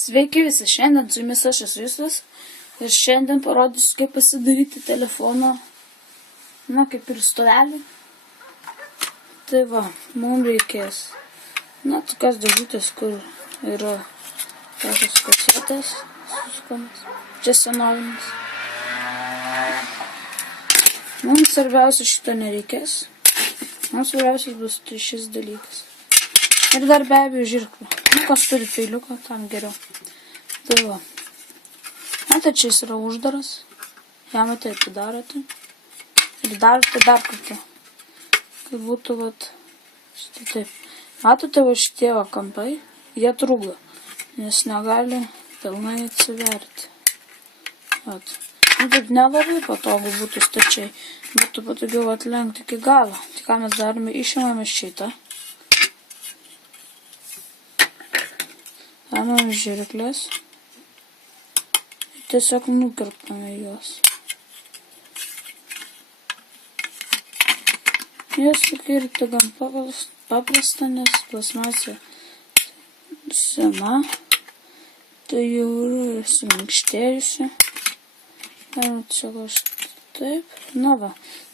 Sveiki visi, šiandien su jumis aš esu Justas ir šiandien parodysiu, kaip pasidaryti telefono, kaip ir stovelį. Tai va, mums reikės, tokios dėžutės, kur yra tokios kasetės suskomas, čia senovinis. Mums svarbiausia šito nereikės, mums svarbiausias bus šis dalykas. Ir dar be abejo žirklą. Kas turi peiliuką, tam geriau. Tai va. Čia jis yra uždaras. Jam atidarote. Ir darote dar kartą. Kad būtų štai taip. Matote šitie kampai, jie trukdo. Nes negali pilnai atsiverti. Taip nelabai patogu būtų stačiai. Būtų patogiau atlenkti iki galo. Tai ką mes darome, išimame šitą. Paimame žirklės ir tiesiog nukirpame juos. Juos sukirpti gan paprasta, nes plasmasė sena, tai jau yra suminkštėjusi. Čia taip.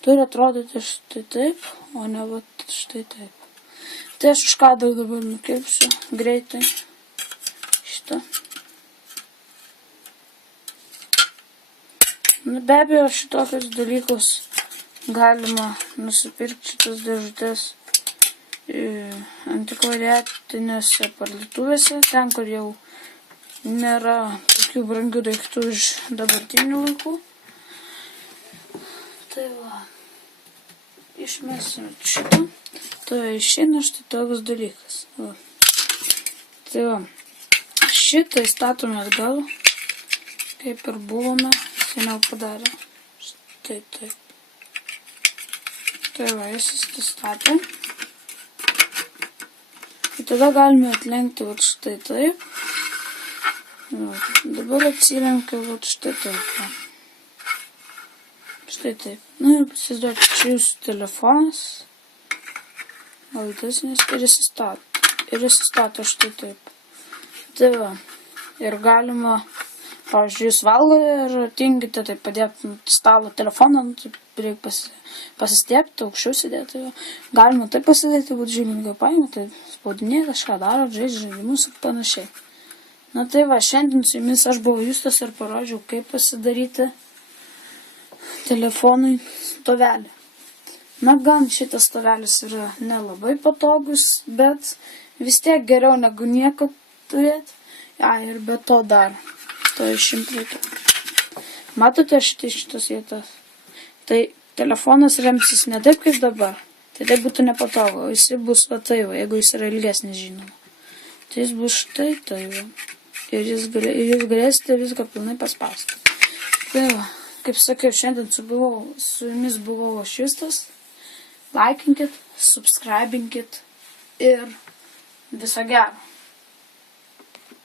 Turi atrodyti štai taip, o ne štai taip. Tai aš už kadrą dabar nukirpsiu greitai. Be abejo, šitokius dalykus galima nusipirkti šitas dėžutės antikvariatinėse parduotuvėse, ten, kur jau nėra tokių brangių daiktų iš dabartinių laikų. Tai va, išmesime šitą, tai išeina štai toks dalykas. Tai va. Šitą įstatome atgal, kaip ir buvome seniau padarę. Štai taip. Tai va, jis įstatė. Ir tada galime atlenkti štai taip. Dabar atsilenkia štai taip. Štai taip. Ir pasiduoti, čia jūsų telefonas. Galutesnis ir įsistato štai taip. Tai va, ir galima, pavyzdžiui, jūs valgote ir tingite, tai padėti stalo telefoną, reikia pasistiepti, aukščiau sėdėti. Galima taip pasidėti, būtų žymingai paima, tai spaudinėti, kažką daro, žaidžia žaidimus ir panašiai. Tai va, šiandien su jumis aš buvau Justas ir parodžiau, kaip pasidaryti telefonui stovelį. Gan šitas stovelis yra nelabai patogus, bet vis tiek geriau negu nieko turėti. Ir be to dar. To išimti reikia. Matote šitas vietas? Tai telefonas remsis ne taip kaip dabar. Tai būtų nepatogu. Jis bus jeigu jis yra ilgesnis, žinoma. Tai jis bus štai taip. Ir jūs galėsite viską pilnai paspausti. Tai va, kaip sakiau, šiandien su jumis buvau aš Justas. Laikinkit, subscribinkit ir viso gero.